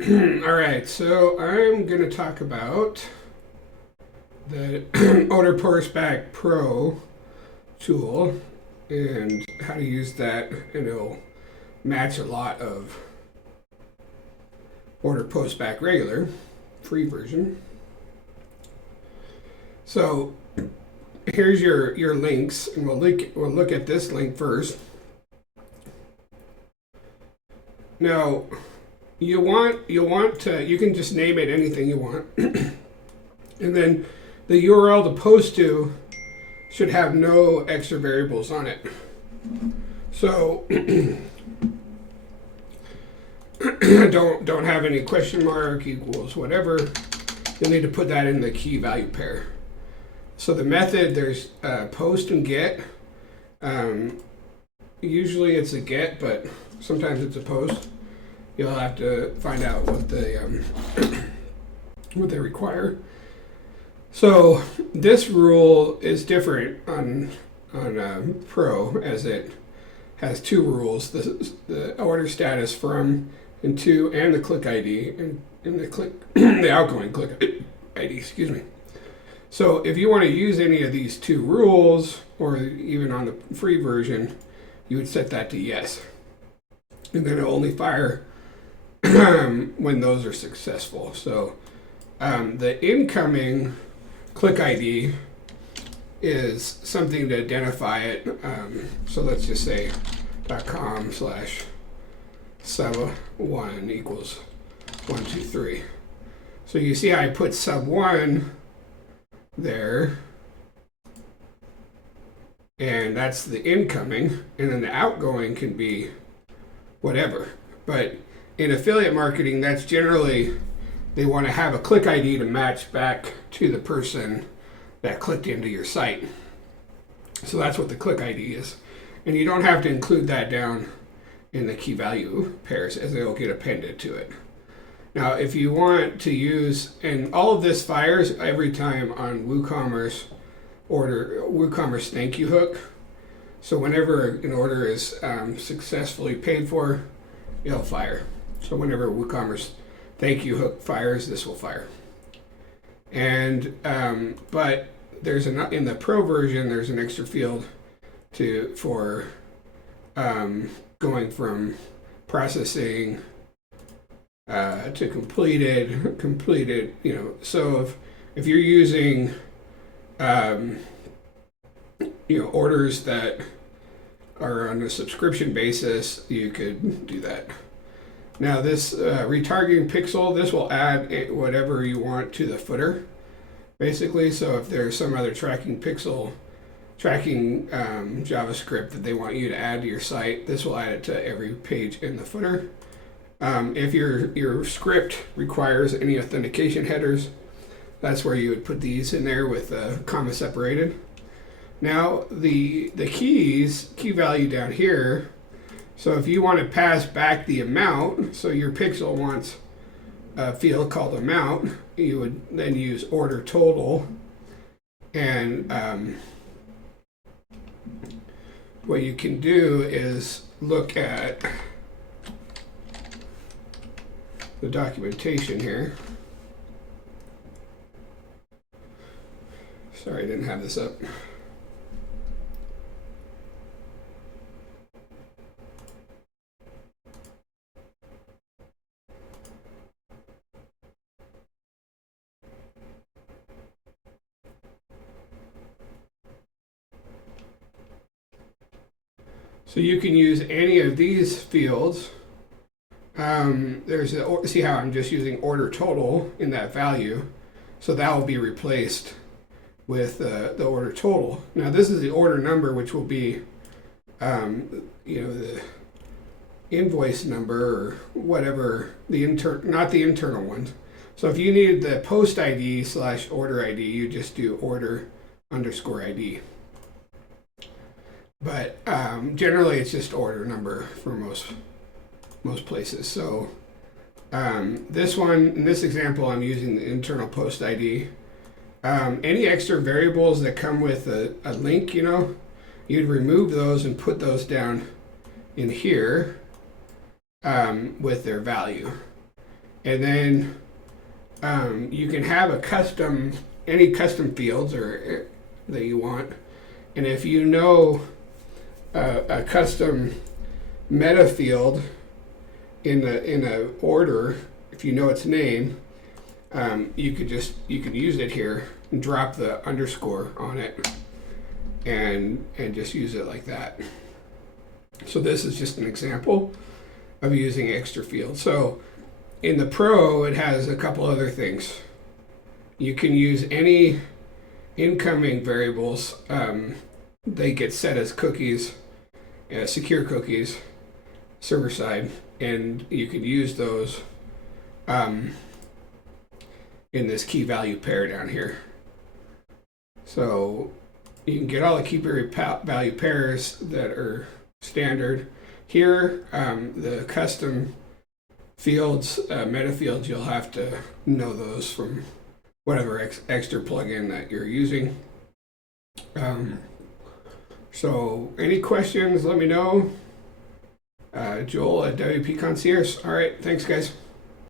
All right, so I'm going to talk about the Order Postback Pro tool and how to use that, and it'll match a lot of Order Postback Regular, free version. So here's your links, and we'll look at this link first. Now, you can just name it anything you want, and then the URL to post to should have no extra variables on it. So don't have any question mark equals whatever. You'll need to put that in the key value pair. So the method, there's post and get. Usually it's a get, but sometimes it's a post. You'll have to find out what they require. So this rule is different on Pro, as it has two rules: the order status from and to, and the click ID, and the outgoing click ID. Excuse me. So if you want to use any of these two rules, or even on the free version, you would set that to yes, and then it'll only fire when those are successful. So the incoming click ID is something to identify it. So let's just say .com/sub1 equals 123. So you see how I put sub1 there, and that's the incoming, and then the outgoing can be whatever. But in affiliate marketing, that's generally, they want to have a click ID to match back to the person that clicked into your site. So that's what the click ID is. And you don't have to include that down in the key value pairs, as they'll get appended to it. Now, if you want to use, and all of this fires every time on Woocommerce Woocommerce thank you hook. So whenever an order is successfully paid for, it'll fire. So whenever Woocommerce thank you hook fires, this will fire. And but there's in the Pro version, there's an extra field for going from processing to completed. So if you're using orders that are on a subscription basis, you could do that. Now this retargeting pixel, this will add whatever you want to the footer, basically. So if there's some other tracking JavaScript that they want you to add to your site, this will add it to every page in the footer. If your script requires any authentication headers, that's where you would put these in there with comma separated. Now the key value down here. So if you want to pass back the amount, so your pixel wants a field called amount, you would then use order total. And what you can do is look at the documentation here. Sorry, I didn't have this up. So you can use any of these fields. See how I'm just using order total in that value. So that will be replaced with the order total. Now this is the order number, which will be the invoice number or whatever, not the internal one. So if you needed the post ID / order ID, you just do order_ID. But generally it's just order number for most places. So this one, in this example, I'm using the internal post ID. Any extra variables that come with a link, you'd remove those and put those down in here with their value. And then you can have any custom fields that you want. And if you know a custom meta field in a order, if you know its name, you could use it here and drop the underscore on it and just use it like that. So this is just an example of using extra fields. So in the Pro, it has a couple other things. You can use any incoming variables. They get set as cookies, secure cookies, server side, and you could use those in this key value pair down here. So you can get all the key value pairs that are standard. Here, the custom fields, meta fields, you'll have to know those from whatever extra plugin that you're using. So any questions, let me know. Joel at WP Concierge. All right, thanks guys.